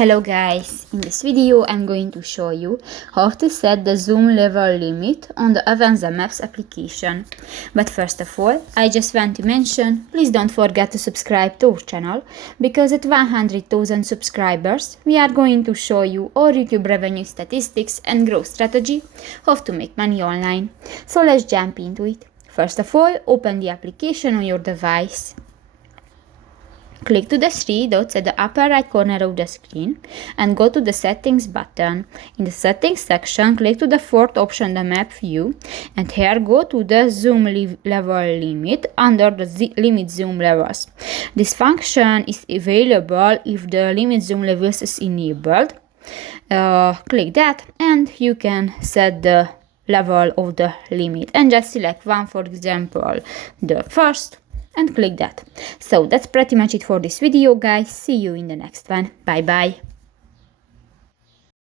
Hello guys, in this video I'm going to show you how to set the zoom level limit on the Avenza Maps application. But first of all, I just want to mention, please don't forget to subscribe to our channel, because at 100,000 subscribers we are going to show you our YouTube revenue statistics and growth strategy, how to make money online. So let's jump into it. First of all, open the application on your device. Click to the three dots at the upper right corner of the screen and go to the settings button. In the settings section, click to the fourth option, the map view, and here go to the zoom level limit under the limit zoom levels. This function is available if the limit zoom levels is enabled. Click that and you can set the level of the limit and just select one, for example the first, and click that. So that's pretty much it for this video guys. See you in the next one. Bye bye.